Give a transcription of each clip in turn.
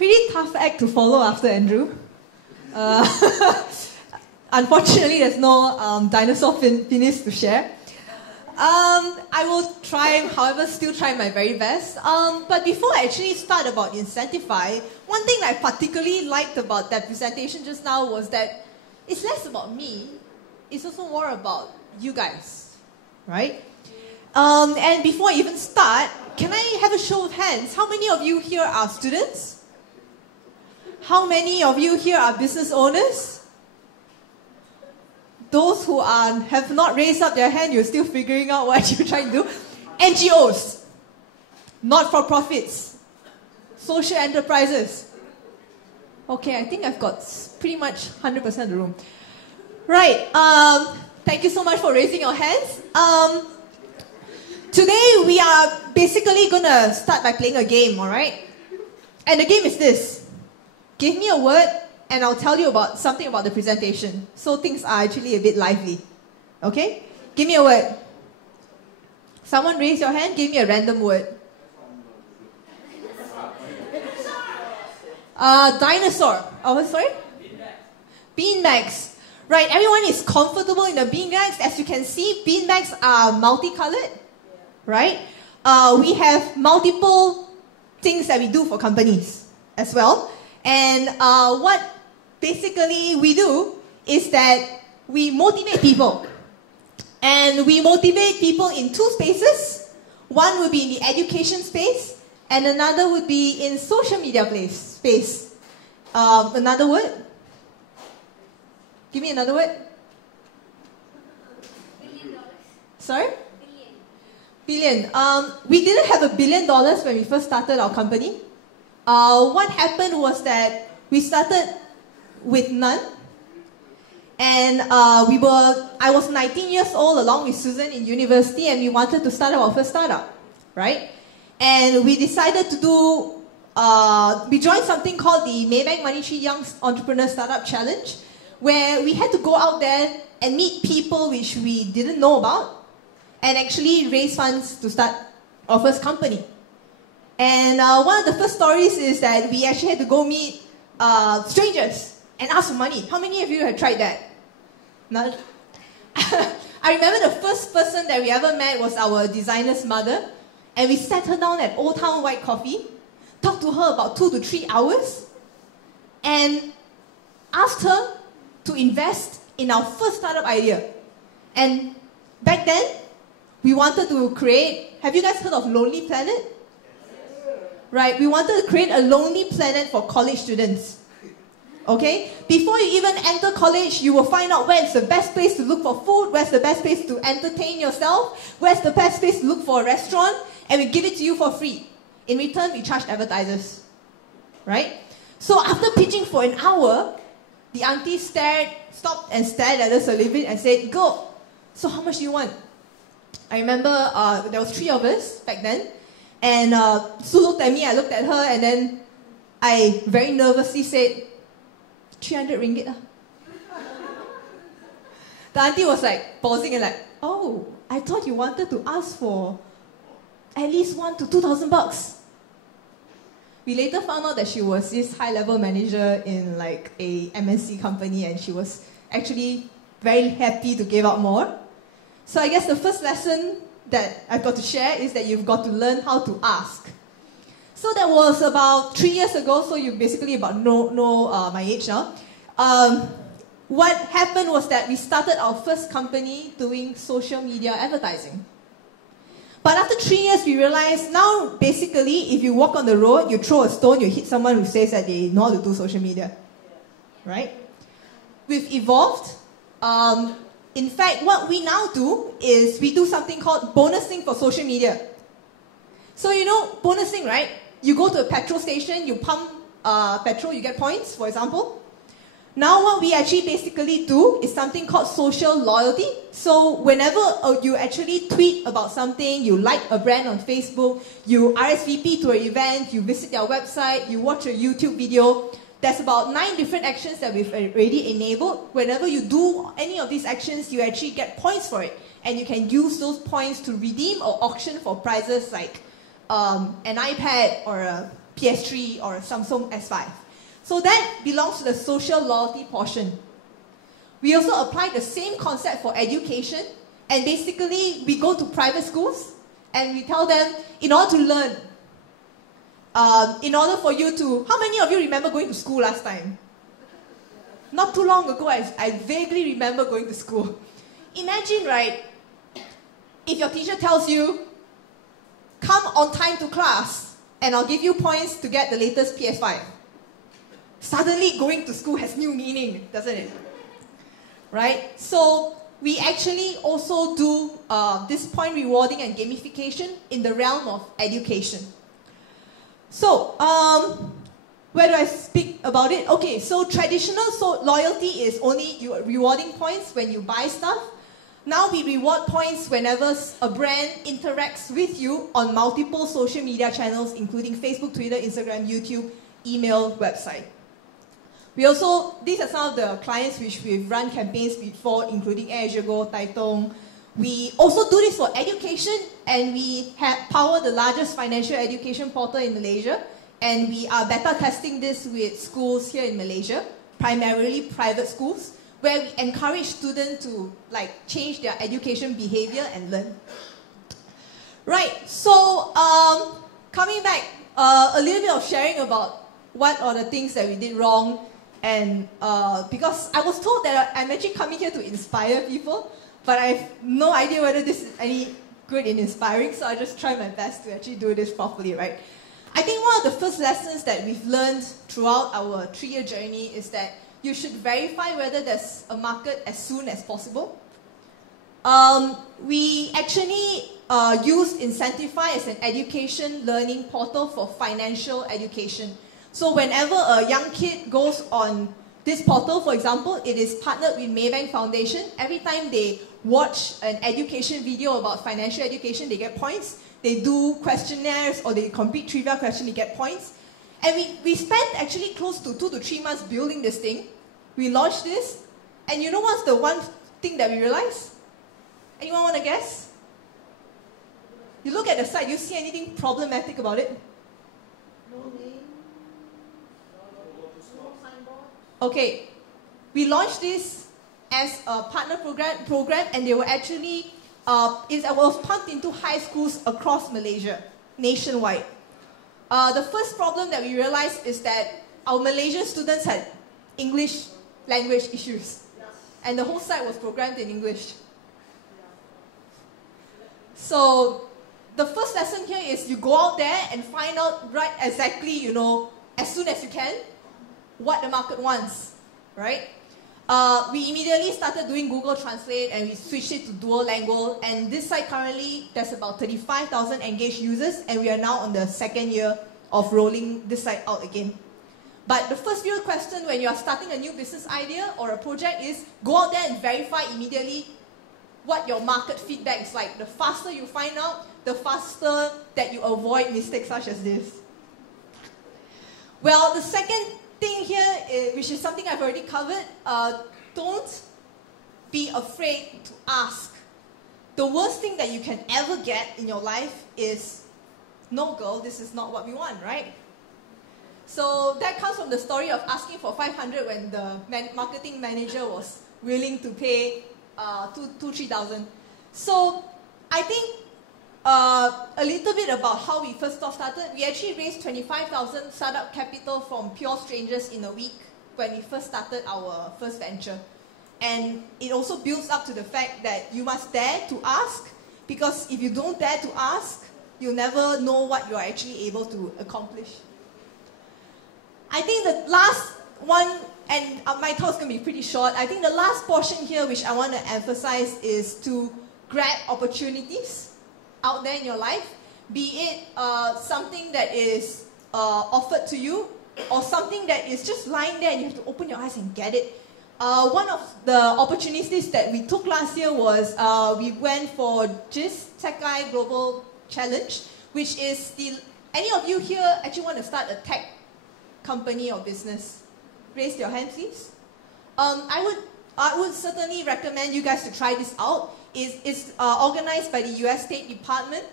Pretty tough act to follow after Andrew. Unfortunately, there's no dinosaur penis to share. I will try, however, still try my very best. But before I actually start about Incentify, one thing I particularly liked about that presentation just now was that it's less about me, it's also more about you guys, right? And before I even start, can I have a show of hands? How many of you here are students? How many of you here are business owners? Those who have not raised up their hand, you're still figuring out what you're trying to do. NGOs, not-for-profits, social enterprises. Okay, I think I've got pretty much 100% of the room. Right, thank you so much for raising your hands. Today we are basically going to start by playing a game, alright? And the game is this. Give me a word and I'll tell you about something about the presentation. So things are actually a bit lively. Okay? Give me a word. Someone raise your hand, give me a random word. Dinosaur. Oh, sorry? Beanbags. Right, everyone is comfortable in the beanbags. As you can see, beanbags are multicolored. Right? We have multiple things that we do for companies as well. And what basically we do is that we motivate people. And we motivate people in two spaces. One would be in the education space, and another would be in social media space. Another word? Give me another word. $1 billion. Sorry? Billion. We didn't have $1 billion when we first started our company. What happened was that we started with none. And I was 19 years old along with Susan in university, and we wanted to start our first startup, right? And we decided to do, we joined something called the Maybank Money Tree Young Entrepreneur Startup Challenge, where we had to go out there and meet people which we didn't know about, and actually raise funds to start our first company. And one of the first stories is that we actually had to go meet strangers and ask for money. How many of you have tried that? None? I remember the first person that we ever met was our designer's mother, and we sat her down at Old Town White Coffee, talked to her about 2 to 3 hours, and asked her to invest in our first startup idea. And back then, we wanted to create, have you guys heard of Lonely Planet? Right, we wanted to create a lonely planet for college students. Okay? Before you even enter college, you will find out where's the best place to look for food, where's the best place to entertain yourself, where's the best place to look for a restaurant, and we give it to you for free. In return, we charge advertisers. Right? So after pitching for an hour, the auntie stopped and stared at us a little bit and said, "Go. So how much do you want?" I remember there was 3 of us back then. And Sue looked at me, I looked at her, and then I very nervously said, 300 ringgit. The auntie was like pausing and like, "Oh, I thought you wanted to ask for at least 1,000 to 2,000 bucks. We later found out that she was this high-level manager in like a MNC company, and she was actually very happy to give out more. So I guess the first lesson that I've got to share is that you've got to learn how to ask. So that was about 3 years ago, so you basically about know my age now. What happened was that we started our first company doing social media advertising. But after 3 years, we realized now basically if you walk on the road, you throw a stone, you hit someone who says that they know how to do social media. Right? We've evolved. In fact, what we now do is we do something called bonusing for social media. So you know bonusing, right? You go to a petrol station, you pump petrol, you get points, for example. Now what we actually basically do is something called social loyalty. So whenever you actually tweet about something, you like a brand on Facebook, you RSVP to an event, you visit their website, you watch a YouTube video, there's about 9 different actions that we've already enabled. Whenever you do any of these actions, you actually get points for it. And you can use those points to redeem or auction for prizes like an iPad or a PS3 or a Samsung S5. So that belongs to the social loyalty portion. We also apply the same concept for education, and basically we go to private schools and we tell them, in order to learn, in order for you to, how many of you remember going to school last time? Not too long ago, I vaguely remember going to school. Imagine, right, if your teacher tells you, come on time to class, and I'll give you points to get the latest PS5. Suddenly going to school has new meaning, doesn't it? Right? So we actually also do this point rewarding and gamification in the realm of education. So, where do I speak about it? Okay, so traditional loyalty is only you rewarding points when you buy stuff. Now we reward points whenever a brand interacts with you on multiple social media channels, including Facebook, Twitter, Instagram, YouTube, email, website. We also, these are some of the clients which we've run campaigns before, including AirAsiaGo, Taitung. We also do this for education, and we power the largest financial education portal in Malaysia. And we are beta testing this with schools here in Malaysia, primarily private schools, where we encourage students to change their education behavior and learn. Right, so coming back, a little bit of sharing about what are the things that we did wrong. And because I was told that I'm actually coming here to inspire people, but I have no idea whether this is any good in inspiring, so I just try my best to actually do this properly, right? I think one of the first lessons that we've learned throughout our 3-year journey is that you should verify whether there's a market as soon as possible. We actually used Incentify as an education learning portal for financial education. So whenever a young kid goes on this portal, for example, it is partnered with Maybank Foundation. Every time they watch an education video about financial education, they get points. They do questionnaires or they complete trivia questions, they get points. And we spent actually close to 2 to 3 months building this thing. We launched this, and you know what's the one thing that we realized? Anyone want to guess? You look at the site, do you see anything problematic about it? No name. Okay, we launched this as a partner program, and they were actually, it was pumped into high schools across Malaysia, nationwide. The first problem that we realized is that our Malaysian students had English language issues, and the whole site was programmed in English. So the first lesson here is you go out there and find out right exactly, as soon as you can, what the market wants, right? We immediately started doing Google Translate, and we switched it to Duolingo, and this site currently, there's about 35,000 engaged users, and we are now on the 2nd year of rolling this site out again. But the first real question when you are starting a new business idea or a project is go out there and verify immediately what your market feedback is like. The faster you find out, the faster that you avoid mistakes such as this. Well, the second thing here, which is something I've already covered, don't be afraid to ask. The worst thing that you can ever get in your life is, no girl, this is not what we want, right? So that comes from the story of asking for 500 when the marketing manager was willing to pay 3,000. So I think a little bit about how we first started. We actually raised 25,000 startup capital from pure strangers in a week when we first started our first venture. And it also builds up to the fact that you must dare to ask, because if you don't dare to ask, you'll never know what you're actually able to accomplish. I think the last one, and my talk's going to be pretty short, I think the last portion here which I want to emphasize is to grab opportunities out there in your life, be it something that is offered to you, or something that is just lying there and you have to open your eyes and get it. One of the opportunities that we took last year was we went for GIS TechGuy Global Challenge, which is any of you here actually want to start a tech company or business? Raise your hand, please. I would certainly recommend you guys to try this out. It's organized by the US State Department.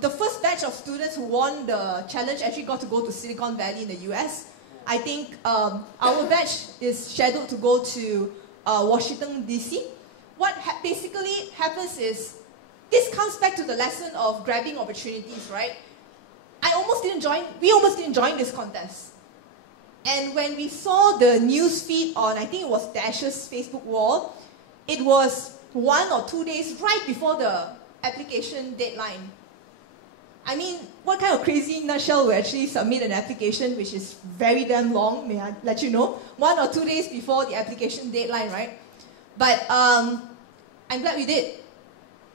the first batch of students who won the challenge actually got to go to Silicon Valley in the US. I think our batch is scheduled to go to Washington, D.C. What basically happens is, this comes back to the lesson of grabbing opportunities, right? We almost didn't join this contest. And when we saw the news feed on, I think it was Dash's Facebook wall, it was 1 or 2 days right before the application deadline. I mean, what kind of crazy nutshell will actually submit an application which is very damn long, may I let you know? 1 or 2 days before the application deadline, right? But I'm glad we did.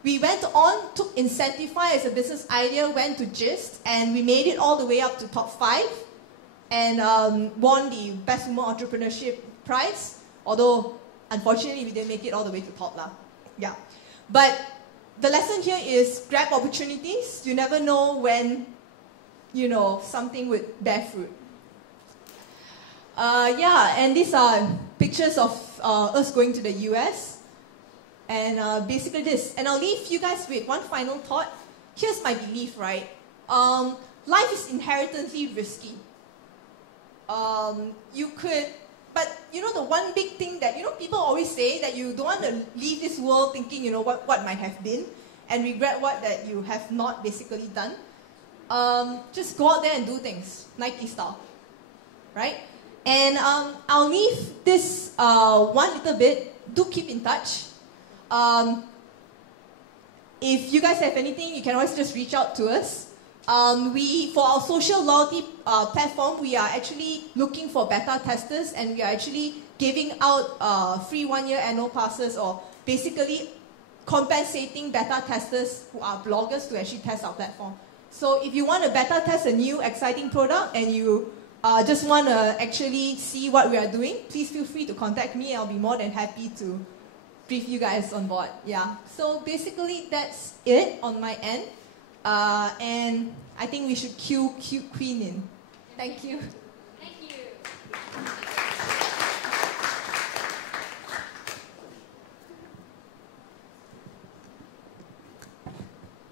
We went on, took Incentify as a business idea, went to GIST, and we made it all the way up to top 5, and won the Best Women Entrepreneurship Prize, although unfortunately we didn't make it all the way to top lah. Yeah. But the lesson here is grab opportunities. You never know when, something would bear fruit. Yeah, and these are pictures of us going to the US. And basically this. And I'll leave you guys with one final thought. Here's my belief, right? Life is inherently risky. But the one big thing that, people always say that you don't want to leave this world thinking, what might have been, and regret what that you have not basically done. Just go out there and do things, Nike style, right? And I'll leave this one little bit. Do keep in touch. If you guys have anything, you can always just reach out to us. For our social loyalty platform, we are actually looking for beta testers, and we are actually giving out free 1-year annual passes, or basically compensating beta testers who are bloggers to actually test our platform. So if you want to beta test a new exciting product and you just want to actually see what we are doing, please feel free to contact me. I'll be more than happy to brief you guys on board. Yeah. So basically that's it on my end. And I think we should cue Queen in. Thank you. Thank you.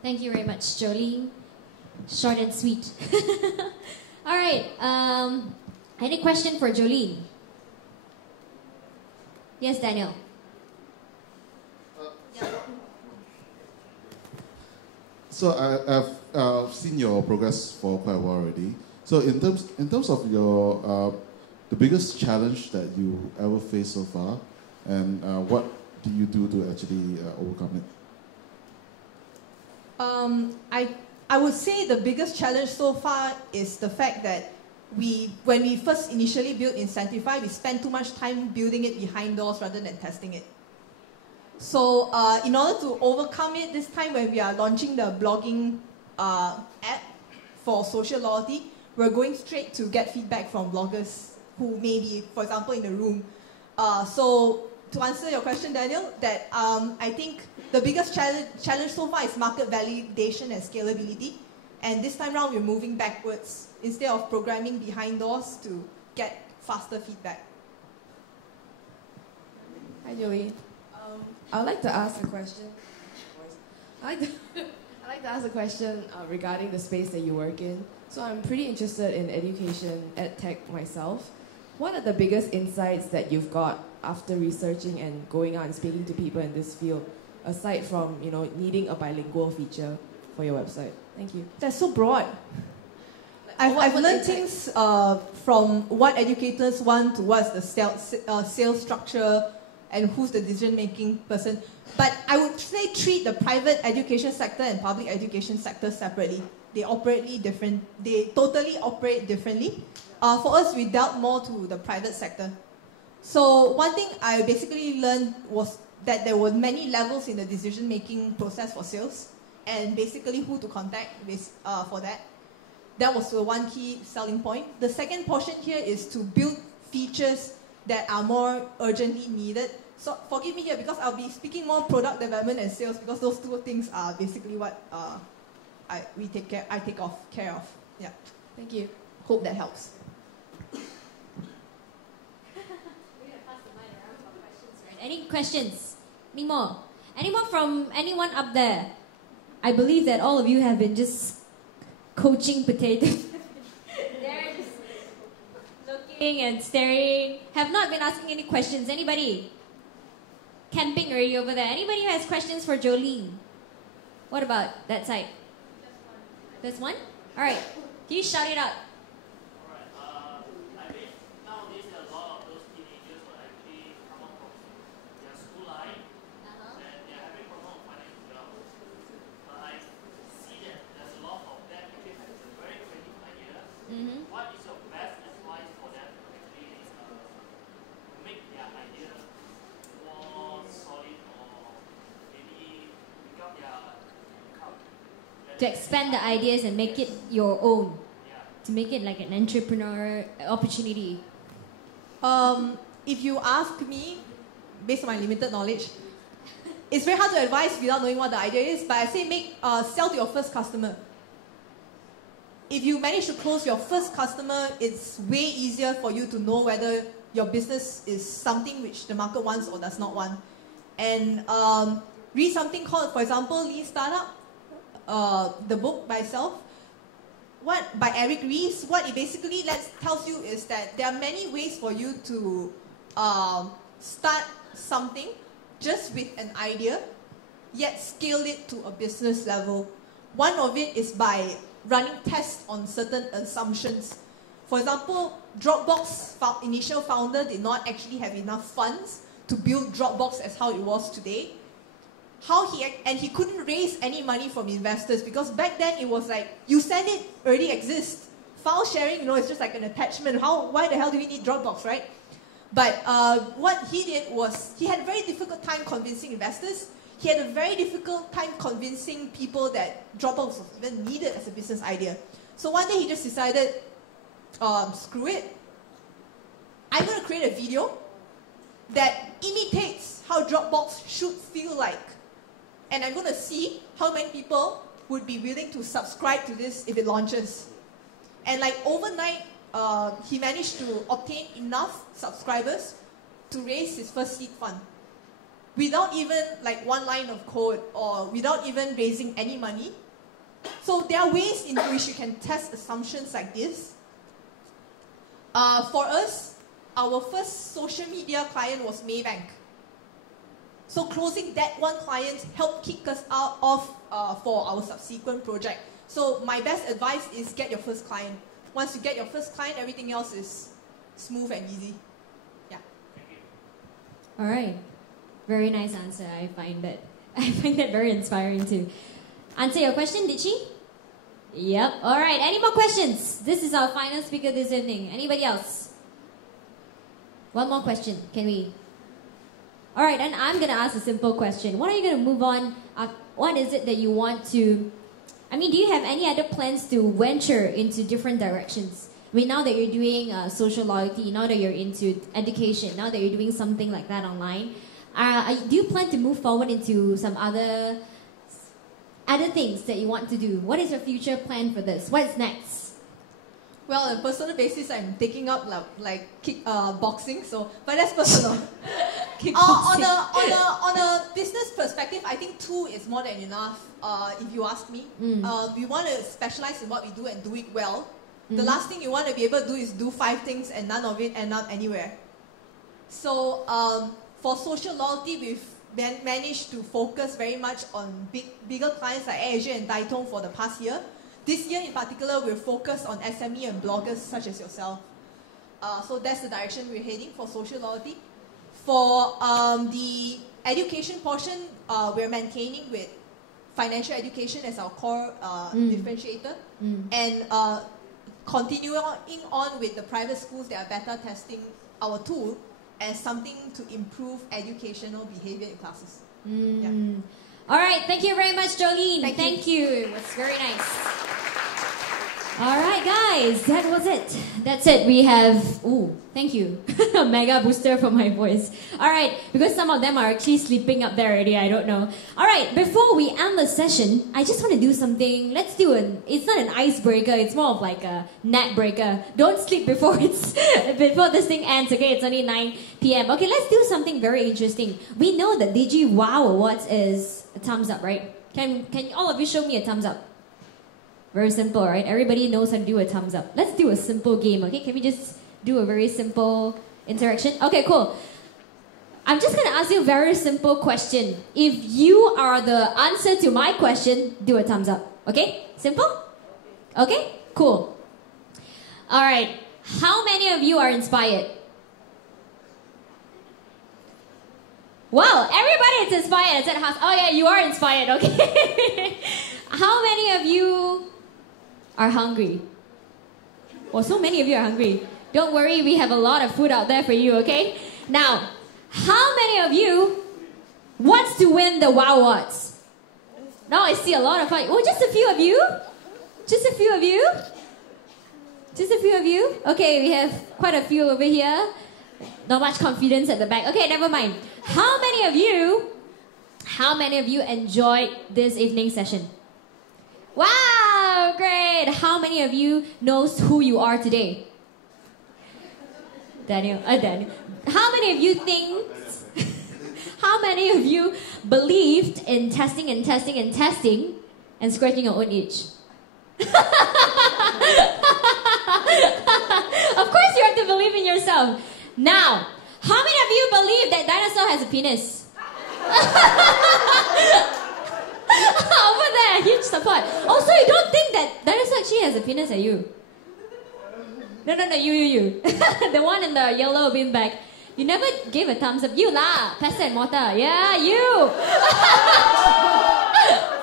Thank you very much, Jolene. Short and sweet. All right. Any question for Jolene? Yes, Daniel. So I've seen your progress for quite a while already. So in terms of your the biggest challenge that you ever faced so far, and what do you do to actually overcome it? I would say the biggest challenge so far is the fact that when we first initially built Incentify, we spent too much time building it behind doors rather than testing it. So in order to overcome it, this time when we are launching the blogging app for social loyalty, we're going straight to get feedback from bloggers who may be, for example, in the room. So to answer your question, Daniel, that I think the biggest challenge so far is market validation and scalability. And this time around, we're moving backwards instead of programming behind doors to get faster feedback. Hi, Joey. I'd like to ask a question. I'd like to ask a question regarding the space that you work in. So I'm pretty interested in education, ed tech myself. What are the biggest insights that you've got after researching and going out and speaking to people in this field, aside from needing a bilingual feature for your website? Thank you. That's so broad. I've learned things from what educators want to what's the sales structure and who's the decision-making person. But I would say treat the private education sector and public education sector separately. They totally operate differently. For us, we dealt more to the private sector. So one thing I basically learned was that there were many levels in the decision-making process for sales, and basically who to contact for that. That was the one key selling point. The second portion here is to build features that are more urgently needed. So forgive me here because I'll be speaking more product development and sales, because those two things are basically what I take care of. Yeah. Thank you. Hope that helps. Any questions? Any more? Any more from anyone up there? I believe that all of you have been just coaching potatoes. They're just looking and staring. Have not been asking any questions. Anybody? Camping already over there. Anybody who has questions for Jolene? What about that side? There's one? Alright. Can you shout it out? I mean, nowadays there are a lot of those teenagers who actually come out from their school life and they're having problem of finding a job. But I see that there's a lot of them actually has a very creative idea. What is your best advice for them to actually make their idea more solid or maybe become their income? To expand the ideas and make it your own. To make it like an entrepreneur opportunity. If you ask me, based on my limited knowledge, it's very hard to advise without knowing what the idea is, but I say sell to your first customer. If you manage to close your first customer, it's way easier for you to know whether your business is something which the market wants or does not want. And read something called, for example, Lean Startup, the book by itself. By Eric Ries, what it basically tells you is that there are many ways for you to start something just with an idea, yet scale it to a business level. One of it is by running tests on certain assumptions. For example, Dropbox initial founder did not actually have enough funds to build Dropbox as how it was today. He couldn't raise any money from investors because back then it was like, you send it, already exists. File sharing, it's just like an attachment. Why the hell do we need Dropbox, right? But what he did was, he had a very difficult time convincing investors. He had a very difficult time convincing people that Dropbox was even needed as a business idea. So one day he just decided, screw it. I'm going to create a video that imitates how Dropbox should feel like. And I'm going to see how many people would be willing to subscribe to this if it launches. And like overnight, he managed to obtain enough subscribers to raise his first seed fund. Without even like one line of code or without even raising any money. So there are ways in which you can test assumptions like this. For us, our first social media client was Maybank. So closing that one client helped kick us off for our subsequent project. So my best advice is get your first client. Once you get your first client, everything else is smooth and easy. Yeah. All right. Very nice answer. I find that very inspiring to answer your question, did she? Yep. All right. Any more questions? This is our final speaker this evening. Anybody else? One more question. Can we? All right, and I'm going to ask a simple question. What are you going to move on? What is it that you want to... do you have any other plans to venture into different directions? Now that you're doing social loyalty, now that you're into education, now that you're doing something like that online, do you plan to move forward into some other things that you want to do? What is your future plan for this? What's next? Well, on a personal basis, I'm taking up boxing, but that's personal. On a business perspective, I think 2 is more than enough, if you ask me. We want to specialize in what we do and do it well. The last thing you want to be able to do is do 5 things and none of it end up anywhere. So for social loyalty, we've managed to focus very much on bigger clients like AirAsia and Daitong for the past year. This year in particular, we're focused on SME and bloggers such as yourself. So that's the direction we're heading for social loyalty. For the education portion, we're maintaining with financial education as our core differentiator. And continuing on with the private schools that are beta testing our tool as something to improve educational behavior in classes. Yeah. All right, thank you very much, Jolene. Thank you. It was very nice. All right, guys, that was it. That's it. We have, thank you. A mega booster for my voice. All right, because some of them are actually sleeping up there already, I don't know. All right, before we end the session, I just want to do something. It's not an icebreaker, it's more of like a nap breaker. Don't sleep before before this thing ends, okay? It's only 9 p.m. Okay, let's do something very interesting. We know that DiGi WWWOW Awards is a thumbs up, right? Can all of you show me a thumbs up? Very simple, right? Everybody knows how to do a thumbs up. Let's do a simple game, okay? Can we just do a very simple interaction? Okay, cool. I'm just going to ask you a very simple question. If you are the answer to my question, do a thumbs up. Okay? Simple? Okay? Cool. All right. How many of you are inspired? Wow, everybody is inspired. It's at house. Oh yeah, you are inspired. Okay. How many of you are hungry? Well, so many of you are hungry. Don't worry, we have a lot of food out there for you, okay? Now, how many of you wants to win the WOW Awards? Now I see a lot of fun. Oh, just a few of you? Just a few of you? Just a few of you? Okay, we have quite a few over here. Not much confidence at the back. Okay, never mind. How many of you enjoyed this evening session? Wow, great. How many of you knows who you are today? Daniel. How many of you think, how many of you believed in testing and scratching your own itch? Of course you have to believe in yourself. Now, how many of you believe that dinosaur has a penis? Over there, huge support. Also, you don't think that dinosaur actually has a penis, are you? No, you. The one in the yellow beanbag. You never gave a thumbs up. You lah, Pester and Mortar. Yeah, you. I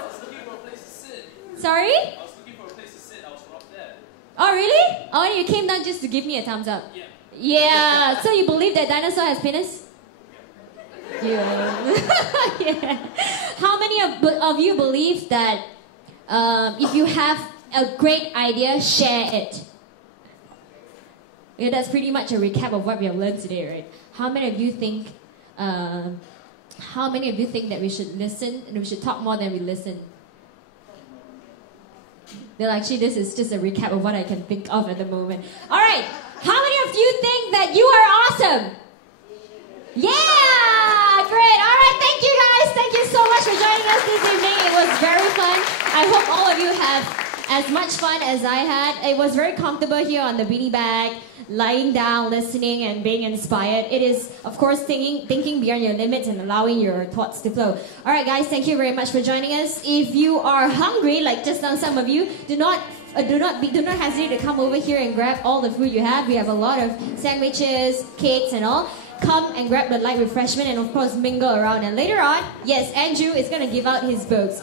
was looking for a place to sit. Sorry? I was looking for a place to sit. I was right there. Oh, really? Oh, you came down just to give me a thumbs up? Yeah. Yeah. So you believe that dinosaur has penis? Yeah. Yeah. How many of you believe that if you have a great idea, share it? Yeah, that's pretty much a recap of what we have learned today, right? How many of you think that we should listen and we should talk more than we listen? Well, actually, this is just a recap of what I can think of at the moment. All right. How many of you think that you are awesome? Yeah! Great. All right. Thank you, guys. Thank you so much for joining us this evening. It was very fun. I hope all of you have as much fun as I had. It was very comfortable here on the beanie bag, lying down, listening, and being inspired. It is, of course, thinking beyond your limits and allowing your thoughts to flow. All right, guys, thank you very much for joining us. If you are hungry, like just now some of you, do not hesitate to come over here and grab all the food you have. We have a lot of sandwiches, cakes, and all. Come and grab the light refreshment and, of course, mingle around. And later on, yes, Andrew is going to give out his books.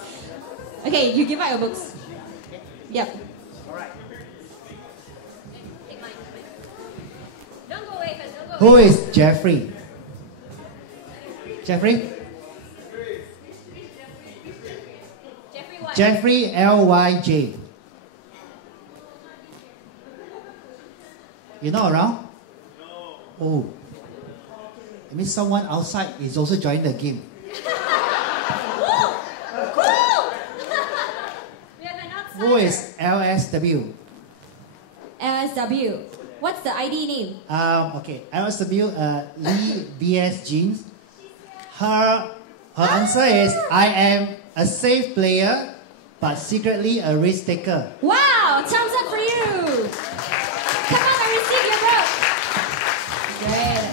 Okay, you give out your books. Yep. All right. Take mine. Don't go away first. Don't go Who away. is Jeffrey? Jeffrey? Jeffrey what? Jeffrey LYJ. You're not around? No. Oh. It means someone outside is also joining the game. Cool! We have an outsider. Who is LSW? LSW. What's the ID name? Okay, LSW, Lee BS Jeans. Her answer is, I am a safe player, but secretly a risk taker. Wow! Thumbs up for you! Come on and receive your book! Great.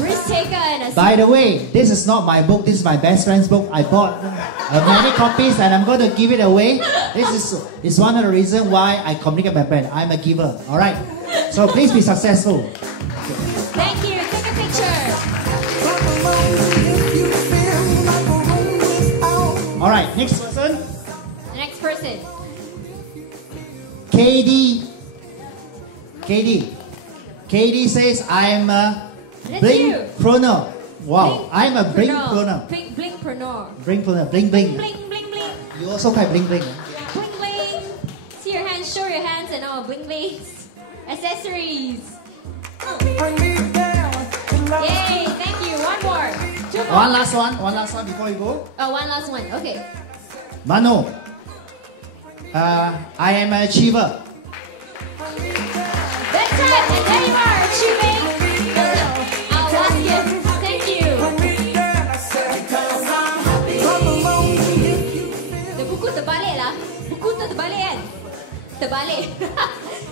Risk taker and a By the way, this is not my book, this is my best friend's book. I bought many copies and I'm going to give it away. This is one of the reasons why I communicate with my friend. I'm a giver, alright? So please be successful. Thank you. Take a picture. Alright, next person. The next person. KD says, I'm a That's blinkpreneur. Wow, Blink- I'm a Blinkpreneur. blinkpreneur. Blinkpreneur. Blinkpreneur, bling bling. Bling, bling, bling. You also quite bling bling. Bling, bling. See your hands, show your hands and all. Bling, bling. Accessories. Yay, thank you. One more. Two more. One last one before you go. Oh, one last one. Okay. Mano, I am an achiever. That's right. And there you are, achieving our last gift. Thank you. balik.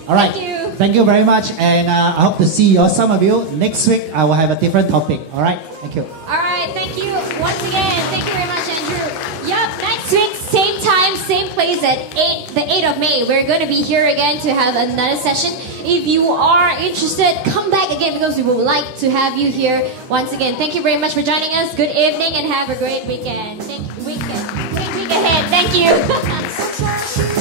All right. Thank you. Thank you very much, and I hope to see you, some of you, next week. I will have a different topic. All right. Thank you. All right, thank you once again. Thank you very much, Andrew. Yup, next week, same time, same place at 8, the 8th of May. We're going to be here again to have another session. If you are interested, come back again because we would like to have you here once again. Thank you very much for joining us. Good evening and have a great weekend. Great week ahead. Thank you.